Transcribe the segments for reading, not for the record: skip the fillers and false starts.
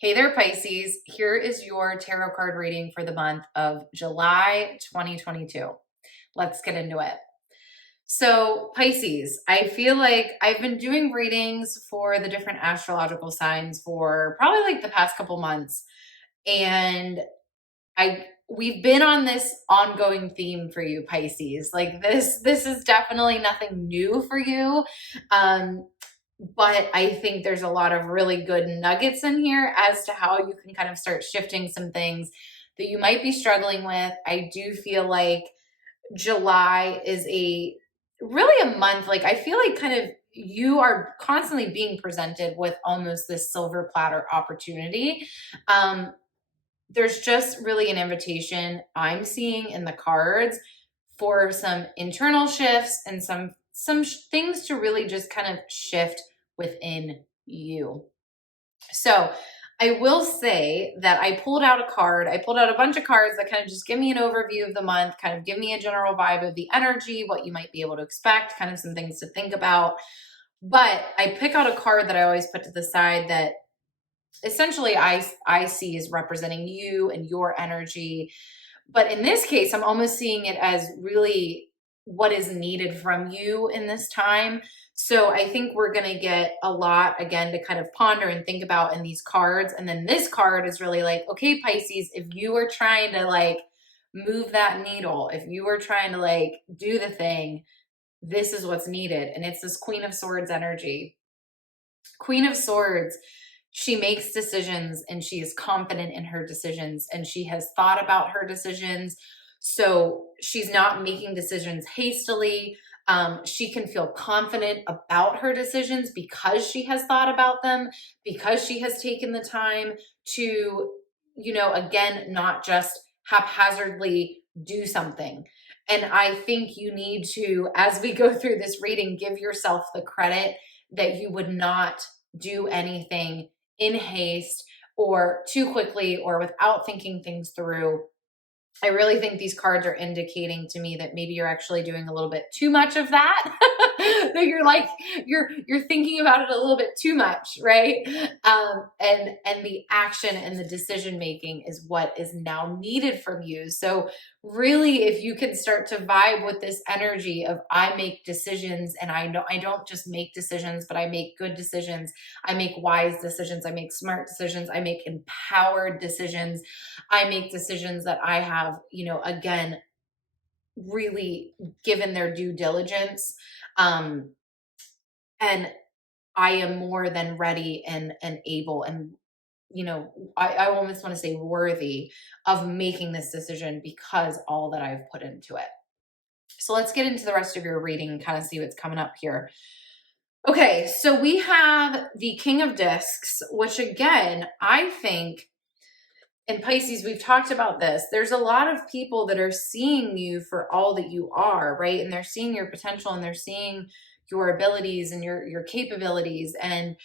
Hey there, Pisces. Here is your tarot card reading for the month of July 2022. Let's get into it. So, Pisces, I feel like I've been doing readings for the different astrological signs for probably like the past couple months. And we've been on this ongoing theme for you, Pisces. Like this is definitely nothing new for you. Um, but I think there's a lot of really good nuggets in here as to how you can kind of start shifting some things that you might be struggling with. I do feel like July is a really a month, like I feel like kind of you are constantly being presented with almost this silver platter opportunity. Um, there's just really an invitation I'm seeing in the cards for some internal shifts and some things to really just kind of shift within you. So I will say that I pulled out a card. I pulled out a bunch of cards that kind of just give me an overview of the month, kind of give me a general vibe of the energy, what you might be able to expect, kind of some things to think about. But I pick out a card that I always put to the side that essentially I see as representing you and your energy. But in this case, I'm almost seeing it as really what is needed from you in this time. So I think we're going to get a lot again to kind of ponder and think about in these cards. And then this card is really like, okay, Pisces, if you are trying to like move that needle, if you are trying to like do the thing, this is what's needed. And it's this Queen of Swords energy. Queen of Swords, she makes decisions and she is confident in her decisions and she has thought about her decisions. So she's not making decisions hastily. She can feel confident about her decisions because she has thought about them, because she has taken the time to, again, not just haphazardly do something. And I think you need to, as we go through this reading, give yourself the credit that you would not do anything in haste or too quickly or without thinking things through. I really think these cards are indicating to me that maybe you're actually doing a little bit too much of that. That you're like you're thinking about it a little bit too much, right? And the action and the decision making is what is now needed from you. So really, if you can start to vibe with this energy of I make decisions, and I don't just make decisions, but I make good decisions. I make wise decisions. I make smart decisions. I make empowered decisions. I make decisions that I have, again, really given their due diligence. Um, and I am more than ready and able and, I almost want to say worthy of making this decision because all that I've put into it. So let's get into the rest of your reading and kind of see what's coming up here. Okay, so we have the King of Discs, which again, I think in Pisces, we've talked about this. There's a lot of people that are seeing you for all that you are, right? And they're seeing your potential and they're seeing your abilities and your capabilities and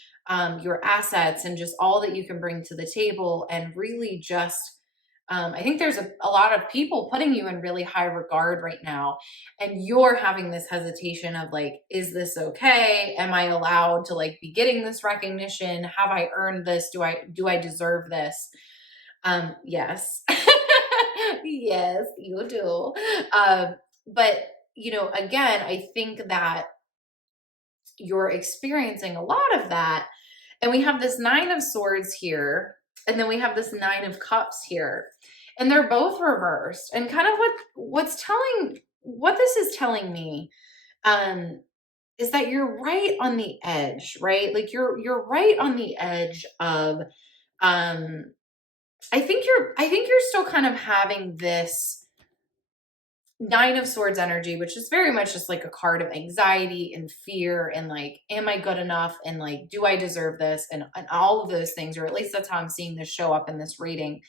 your assets and just all that you can bring to the table. And really just, I think there's a lot of people putting you in really high regard right now. And you're having this hesitation of like, is this okay? Am I allowed to like be getting this recognition? Have I earned this? Do I deserve this? Yes. Yes, you do. But again, I think that you're experiencing a lot of that. And we have this Nine of Swords here, and then we have this Nine of Cups here. And they're both reversed. And kind of what this is telling me, is that you're right on the edge, right? Like you're right on the edge of um I think you're still kind of having this Nine of Swords energy, which is very much just like a card of anxiety and fear and like, am I good enough? And like, do I deserve this? And all of those things, or at least that's how I'm seeing this show up in this reading.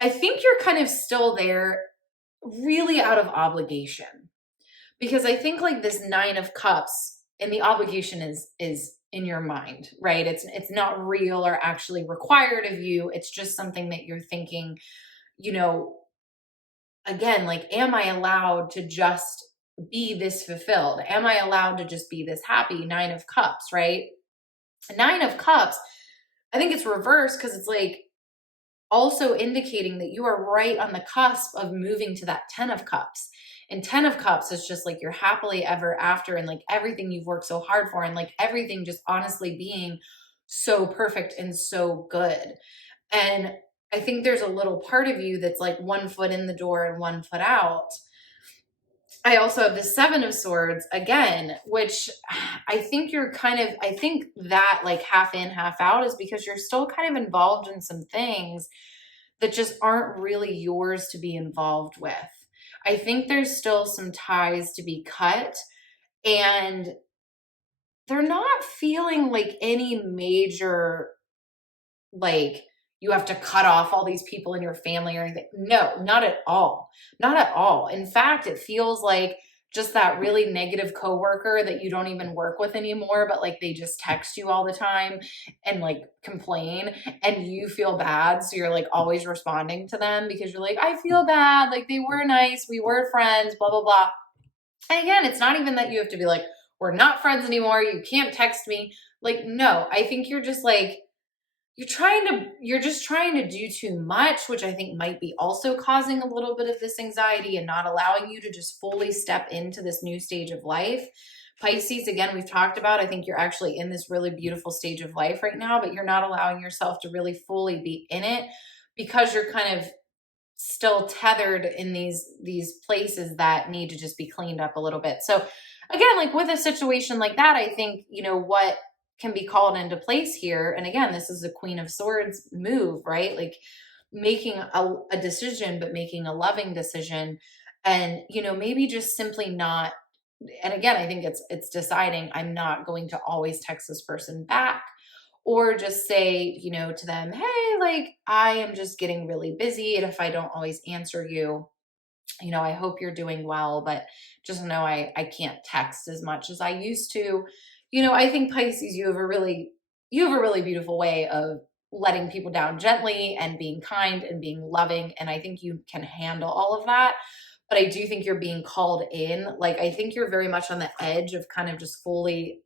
I think you're kind of still there really out of obligation. Because I think like this Nine of Cups and the obligation is in your mind, right? It's not real or actually required of you. It's just something that you're thinking, you know, again, like, am I allowed to just be this fulfilled? Am I allowed to just be this happy? Nine of Cups, right? Nine of Cups, I think it's reversed because it's like also indicating that you are right on the cusp of moving to that 10 of cups. And 10 of cups is just like you're happily ever after, and like everything you've worked so hard for, and like everything just honestly being so perfect and so good. And I think there's a little part of you that's like one foot in the door and one foot out. I also have the Seven of Swords again, which I think you're kind of, I think that like half in, half out is because you're still kind of involved in some things that just aren't really yours to be involved with. I think there's still some ties to be cut, and they're not feeling like any major, like, you have to cut off all these people in your family or anything. No, not at all. Not at all. In fact, it feels like just that really negative coworker that you don't even work with anymore, but like they just text you all the time and like complain, and you feel bad. So you're like always responding to them because you're like, I feel bad. Like they were nice. We were friends, blah, blah, blah. And again, it's not even that you have to be like, we're not friends anymore. You can't text me. Like, no, I think you're just like, you're just trying to do too much, which I think might be also causing a little bit of this anxiety and not allowing you to just fully step into this new stage of life. Pisces, again, we've talked about, I think you're actually in this really beautiful stage of life right now, but you're not allowing yourself to really fully be in it because you're kind of still tethered in these places that need to just be cleaned up a little bit. So again, like with a situation like that, I think, what can be called into place here, and again, this is a Queen of Swords move, right? Like making a decision, but making a loving decision, and maybe just simply not. And again, I think it's deciding, I'm not going to always text this person back, or just say, to them, hey, like I am just getting really busy, and if I don't always answer you, I hope you're doing well, but just know I can't text as much as I used to. I think Pisces, you have a really beautiful way of letting people down gently and being kind and being loving, and I think you can handle all of that. But I do think you're being called in. Like I think you're very much on the edge of kind of just fully,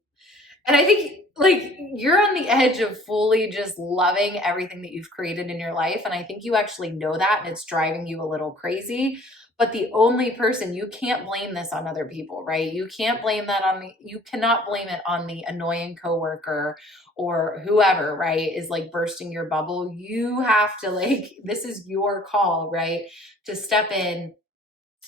and I think like you're on the edge of fully just loving everything that you've created in your life. And I think you actually know that, and it's driving you a little crazy. But the only person, you can't blame this on other people, right? You can't blame that you cannot blame it on the annoying coworker or whoever, right? Is like bursting your bubble. You have to like, this is your call, right? To step in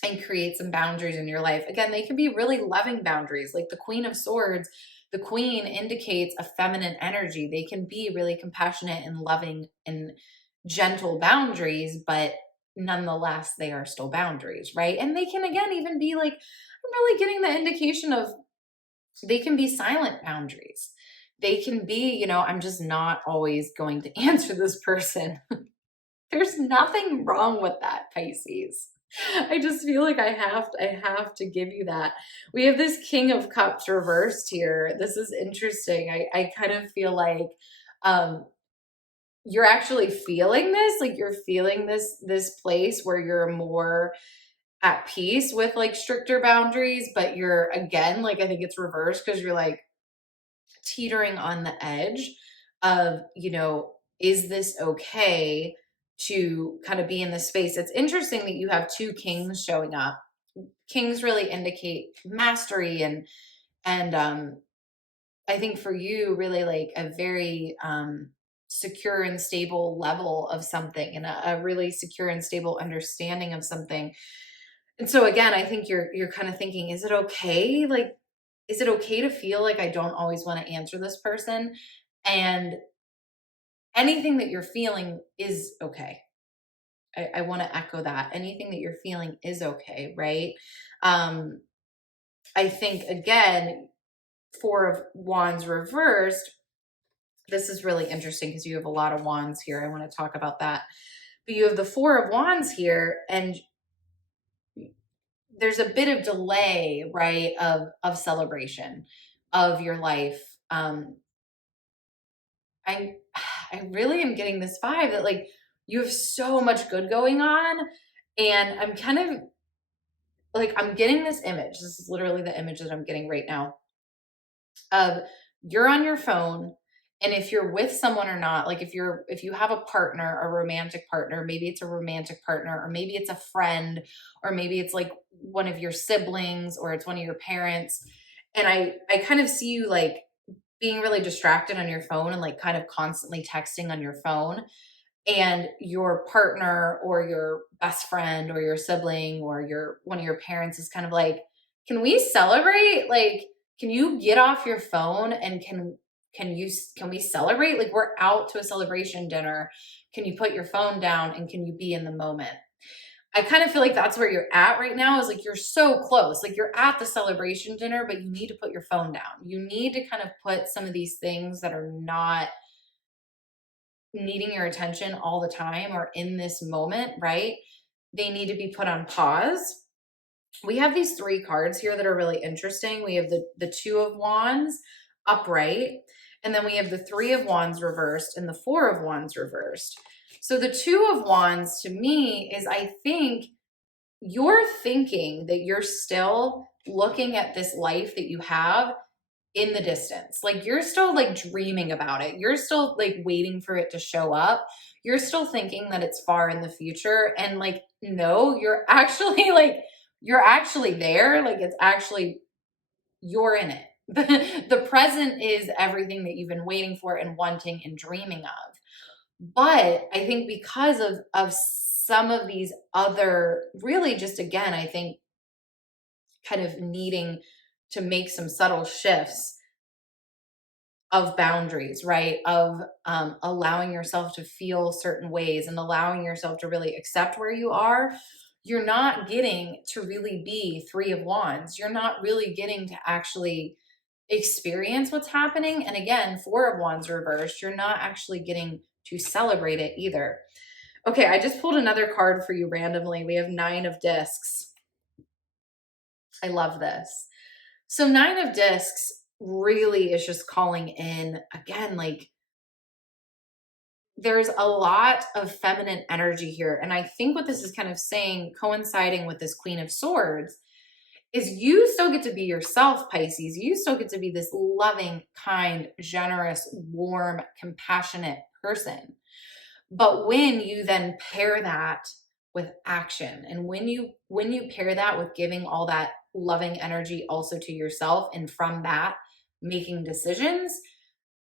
and create some boundaries in your life. Again, they can be really loving boundaries. Like the Queen of Swords, the Queen indicates a feminine energy. They can be really compassionate and loving and gentle boundaries, but nonetheless, they are still boundaries, right? And they can, again, even be like, I'm really getting the indication of they can be silent boundaries. They can be, I'm just not always going to answer this person. There's nothing wrong with that, Pisces. I just feel like I have to give you that. We have this King of Cups reversed here. This is interesting. I kind of feel like um you're actually feeling this, like you're feeling this place where you're more at peace with like stricter boundaries, but you're again, like I think it's reversed because you're like teetering on the edge of, is this okay to kind of be in this space? It's interesting that you have two kings showing up. Kings really indicate mastery, and I think for you really like a very secure and stable level of something, and a really secure and stable understanding of something. And so again, I think you're kind of thinking, is it okay? Like, is it okay to feel like I don't always want to answer this person? And anything that you're feeling is okay. I want to echo that. Anything that you're feeling is okay, right? Um, I think again, Four of Wands reversed. This is really interesting because you have a lot of wands here. I want to talk about that. But you have the Four of Wands here, and there's a bit of delay, right, of celebration of your life. I I really am getting this vibe that like you have so much good going on, and I'm kind of like I'm getting this image. This is literally the image that I'm getting right now of you're on your phone And if you're with someone or not, like if you have a partner, a romantic partner, maybe it's a romantic partner, or maybe it's a friend, or maybe it's like one of your siblings, or it's one of your parents. And I kind of see you like being really distracted on your phone and like kind of constantly texting on your phone, and your partner or your best friend or your sibling or your one of your parents is kind of like, can we celebrate? Like, can you get off your phone and can we celebrate? Like, we're out to a celebration dinner. Can you put your phone down and can you be in the moment? I kind of feel like that's where you're at right now, is like you're so close. Like, you're at the celebration dinner, but you need to put your phone down. You need to kind of put some of these things that are not needing your attention all the time or in this moment, right? They need to be put on pause. We have these three cards here that are really interesting. We have the Two of Wands upright, and then we have the Three of Wands reversed and the Four of Wands reversed. So the Two of Wands to me is, I think you're thinking that you're still looking at this life that you have in the distance. Like, you're still like dreaming about it. You're still like waiting for it to show up. You're still thinking that it's far in the future. And like, no, you're actually like, you're actually there. Like, it's actually, you're in it. The present is everything that you've been waiting for and wanting and dreaming of. But I think because of some of these other, really just again, I think kind of needing to make some subtle shifts of boundaries, right? Of allowing yourself to feel certain ways and allowing yourself to really accept where you are. You're not getting to really be Three of Wands. You're not really getting to actually experience what's happening. And again, Four of Wands reversed, you're not actually getting to celebrate it either. Okay, I just pulled another card for you randomly. We have Nine of Discs. I love this. So Nine of Discs really is just calling in, again, like, there's a lot of feminine energy here. And I think what this is kind of saying, coinciding with this Queen of Swords, is you still get to be yourself, Pisces. You still get to be this loving, kind, generous, warm, compassionate person. But when you then pair that with action, and when you pair that with giving all that loving energy also to yourself, and from that making decisions,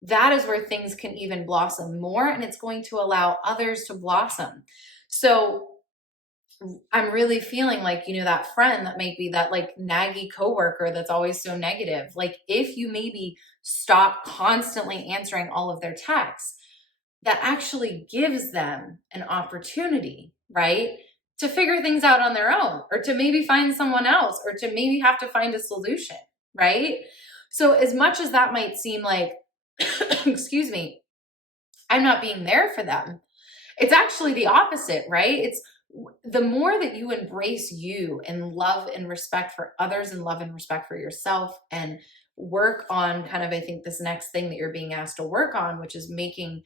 that is where things can even blossom more, and it's going to allow others to blossom. So I'm really feeling like, that friend that might be that like naggy coworker that's always so negative. Like, if you maybe stop constantly answering all of their texts, that actually gives them an opportunity, right? To figure things out on their own, or to maybe find someone else, or to maybe have to find a solution, right? So as much as that might seem like, excuse me, I'm not being there for them, it's actually the opposite, right? It's the more that you embrace you and love and respect for others and love and respect for yourself, and work on kind of, I think, this next thing that you're being asked to work on, which is making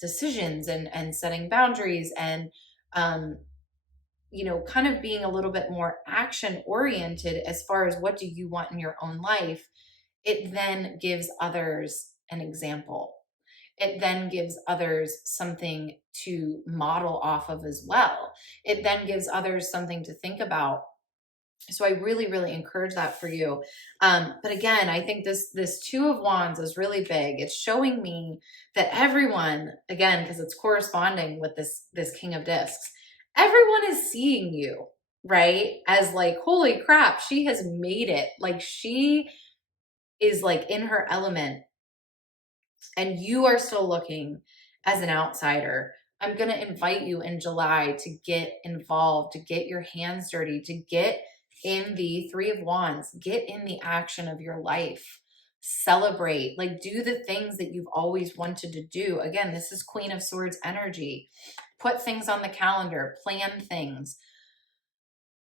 decisions and setting boundaries and, kind of being a little bit more action oriented as far as what do you want in your own life, it then gives others an example. It then gives others something to model off of as well. It then gives others something to think about. So I really, really encourage that for you. But again, I think this Two of Wands is really big. It's showing me that everyone, again, because it's corresponding with this King of Discs, everyone is seeing you, right? As like, holy crap, she has made it. Like, she is like in her element, and you are still looking as an outsider. I'm going to invite you in July to get involved, to get your hands dirty, to get in the Three of Wands, get in the action of your life, celebrate, like, do the things that you've always wanted to do. Again, this is Queen of Swords energy. Put things on the calendar, plan things,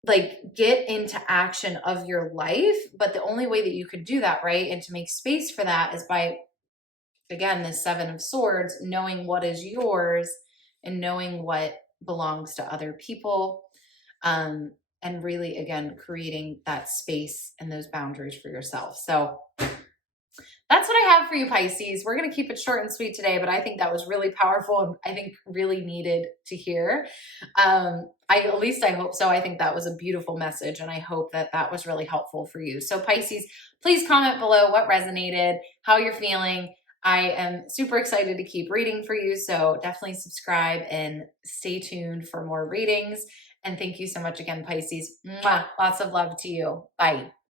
like, get into action of your life. But the only way that you could do that, right, and to make space for that, is by, again, this Seven of Swords, knowing what is yours and knowing what belongs to other people. And really, again, creating that space and those boundaries for yourself. So that's what I have for you, Pisces. We're going to keep it short and sweet today, but I think that was really powerful and I think really needed to hear. At least I hope so. I think that was a beautiful message and I hope that that was really helpful for you. So Pisces, please comment below what resonated, how you're feeling. I am super excited to keep reading for you. So definitely subscribe and stay tuned for more readings. And thank you so much again, Pisces. Mwah. Lots of love to you. Bye.